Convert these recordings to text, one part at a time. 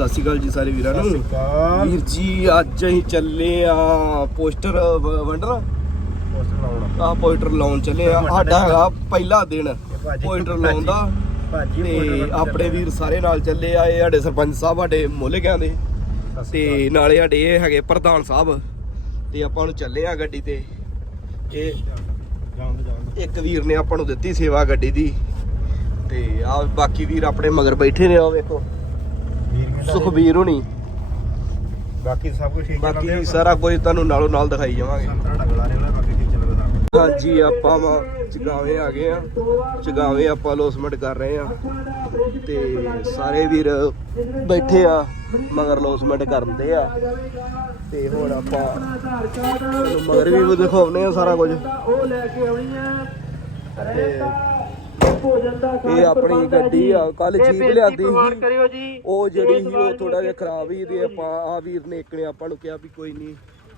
ਸਤਿ ਸ਼੍ਰੀ ਅਕਾਲ ਜੀ ਸਾਰੇ ਵੀਰਾਂ ਨੂੰ। ਵੀਰ ਜੀ ਅੱਜ ਅਸੀਂ ਚੱਲੇ ਆ ਪੋਸਟਰ ਵੰਡਣ ਪੋਸਟਰ ਲਾਉਣਾ। ਆ ਪੋਸਟਰ ਲਾਉਣ ਚੱਲੇ ਆ। ਸਾਡਾ ਹੈਗਾ ਪਹਿਲਾ ਦਿਨ ਪੋਸਟਰ ਲਾਉਣ ਦਾ। ਤੇ ਆਪਣੇ ਵੀਰ ਸਾਰੇ ਨਾਲ ਚੱਲੇ ਆ। ਇਹ ਸਾਡੇ ਸਰਪੰਚ ਸਾਹਿਬ ਸਾਡੇ ਮੋਲੇ ਗਿਆ ਦੇ। ਤੇ ਨਾਲੇ ਸਾਡੇ ਇਹ ਹੈਗੇ ਪ੍ਰਧਾਨ ਸਾਹਿਬ। ਤੇ ਆਪਾਂ ਨੂੰ ਚੱਲੇ ਆ ਗੱਡੀ ਤੇ। ਇਹ ਇੱਕ ਵੀਰ ਨੇ ਆਪਾਂ ਨੂੰ ਦਿੱਤੀ ਸੇਵਾ ਗੱਡੀ ਦੀ। ਤੇ ਆ ਬਾਕੀ ਵੀਰ ਆਪਣੇ ਮਗਰ ਬੈਠੇ ਨੇ ਆ ਵੇਖੋ। ਸੁਖਬੀਰ ਹੁਣੀ। ਬਾਕੀ ਸਭ ਕੁਝ ਠੀਕ ਬਾਕੀ ਸਾਰਾ ਕੁਝ ਤੁਹਾਨੂੰ ਨਾਲੋਂ ਨਾਲ ਦਿਖਾਈ ਜਾਵਾਂਗੇ। ਹਾਂਜੀ ਆਪਾਂ ਵਾ ਚਗਾਵੇਂ ਆ ਗਏ ਆ। ਚਗਾਵੇਂ ਆਪਾਂ ਲੋਸਮੈਂਟ ਕਰ ਰਹੇ ਆ। ਤੇ ਸਾਰੇ ਵੀਰ ਬੈਠੇ ਆ ਮਗਰ ਲੋਸਮੈਂਟ ਕਰਦੇ ਆ। ਤੇ ਹੁਣ ਆਪਾਂ ਮਗਰ ਵੀ ਦਿਖਾਉਨੇ ਆ ਸਾਰਾ ਕੁਝ। ਉਹ ਲੈ ਕੇ ਆਉਣੀ ਆ। ਤੇ ਭੋਜਨ ਦਾ ਇਹ ਆਪਣੀ ਗੱਡੀ ਆ ਕੱਲ ਜੀਪ ਲਿਆਂਦੀ ਸੀ। ਉਹ ਜਿਹੜੀ ਸੀ ਉਹ ਥੋੜਾ ਜਿਹਾ ਖਰਾਬ ਹੀ ਤੇ ਆਪਾਂ ਆ ਵੀਰ ਨੇ ਇੱਕ ਨੇ ਆਪਾਂ ਨੂੰ ਕਿਹਾ ਵੀ ਕੋਈ ਨਹੀਂ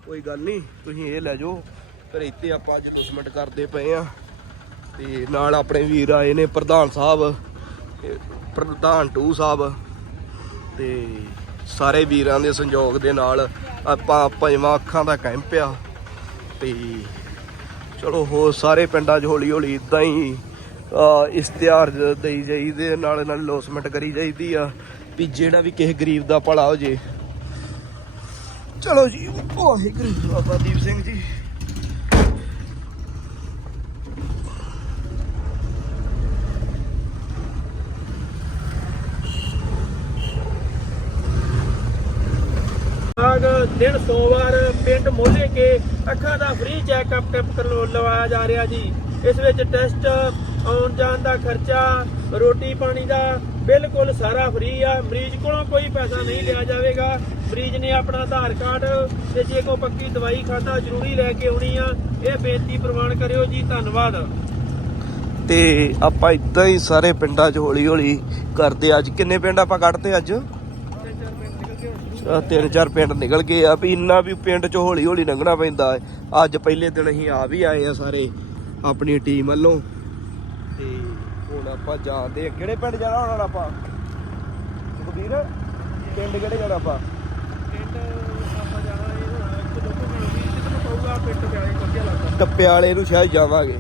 ਕੋਈ ਗੱਲ ਨਹੀਂ ਤੁਸੀਂ ਇਹ ਲੈ ਜਾਓ। ਫਿਰ ਇੱਥੇ ਆਪਾਂ ਜਲੂਸਮੈਂਟ ਕਰਦੇ ਪਏ ਆ। ਤੇ ਨਾਲ ਆਪਣੇ ਵੀਰ ਆਏ ਨੇ ਪ੍ਰਧਾਨ ਸਾਹਿਬ ਪ੍ਰਧਾਨ ਟੂ ਸਾਹਿਬ। ਤੇ ਸਾਰੇ ਵੀਰਾਂ ਦੇ ਸੰਯੋਗ ਦੇ ਨਾਲ ਆਪਾਂ ਪੰਜਵਾਂ ਅੱਖਾਂ ਦਾ ਕੈਂਪ ਆ। ਤੇ ਚਲੋ ਹੋ ਸਾਰੇ ਪਿੰਡਾਂ 'ਚ ਹੌਲੀ ਹੌਲੀ ਇਦਾਂ ਹੀ ਇਸ਼ਤਿਹਾਰ ਜ- ਦੇਈ ਜਾਈਦੇ ਨਾਲ ਨਾਲ ਲੋਸਮੈਂਟ ਕਰੀ ਜਾਈਦੀ ਆ ਵੀ ਜਿਹੜਾ ਵੀ ਕਿਸੇ ਗਰੀਬ ਦਾ ਭਲਾ ਹੋ ਜੇ। ਚਲੋ ਜੀ ਵਾਹਿਗੁਰੂ ਬਾਬਾ ਦੀਪ ਸਿੰਘ ਜੀ। ਆਗ, ਦਿਨ ਸੋਮਵਾਰ, ਪਿੰਡ ਮੋਲੇ ਕੇ ਅੱਖਾਂ ਦਾ ਫ੍ਰੀ ਚੈੱਕਅਪ ਟਿਪ ਲਵਾਇਆ ਜਾ ਰਿਹਾ ਜੀ। ਇਸ ਵਿੱਚ ਟੈਸਟ ਆਉਣ ਜਾਣ ਦਾ ਖਰਚਾ, ਰੋਟੀ ਪਾਣੀ ਦਾ ਬਿਲਕੁਲ ਸਾਰਾ ਫ੍ਰੀ ਆ। ਮਰੀਜ਼ ਕੋਲੋਂ ਕੋਈ ਪੈਸਾ ਨਹੀਂ ਲਿਆ ਜਾਵੇਗਾ। ਮਰੀਜ਼ ਨੇ ਆਪਣਾ ਆਧਾਰ ਕਾਰਡ ਤੇ ਜੇ ਕੋਈ ਪੱਕੀ ਦਵਾਈ ਖਾਦਾ ਜ਼ਰੂਰੀ ਲੈ ਕੇ ਆਉਣੀ ਆ, ਇਹ ਬੇਨਤੀ ਪ੍ਰਵਾਨ ਕਰਿਓ ਜੀ। ਧੰਨਵਾਦ। ਤੇ ਆਪਾਂ ਇਦਾਂ ਹੀ ਸਾਰੇ ਪਿੰਡਾਂ 'ਚ ਹੌਲੀ ਹੌਲੀ ਕਰਦੇ ਅੱਜ ਕਿੰਨੇ ਪਿੰਡ ਆਪਾਂ ਕੱਢਦੇ ਅੱਜ? ਤਿੰਨ ਚਾਰ ਪਿੰਡ ਨਿਕਲ ਗਏ ਆ। ਵੀ ਇੰਨਾ ਵੀ ਪਿੰਡ 'ਚ ਹੌਲੀ ਹੌਲੀ ਲੰਘਣਾ ਪੈਂਦਾ। ਅੱਜ ਪਹਿਲੇ ਦਿਨ ਅਸੀਂ ਆ ਵੀ ਆਏ ਆ ਸਾਰੇ। ਆਪਣੀ ਟੀਮ ਵੱਲੋਂ। ਤੇ ਹੁਣ ਆਪਾਂ ਜਾਂਦੇ ਆ। ਕਿਹੜੇ ਪਿੰਡ ਜਾਣਾ ਹੁਣ ਆਪਾਂ? ਸੁਖਬੀਰ ਪਿੰਡ ਕਿਹੜੇ ਜਾਣਾ ਆਪਾਂ? ਪਿੰਡ ਆਪਾਂ ਜਾਣਾ ਇਹ ਇੱਕ ਦੋ ਮਿੰਟ ਵੀ ਪਊਗਾ ਪਿੰਡ ਪਿਆਲੇ ਵਧੀਆ ਲੱਗਦਾ। ਟੱਪੇ ਵਾਲੇ ਨੂੰ ਸ਼ਾਇਦ ਜਾਵਾਂਗੇ।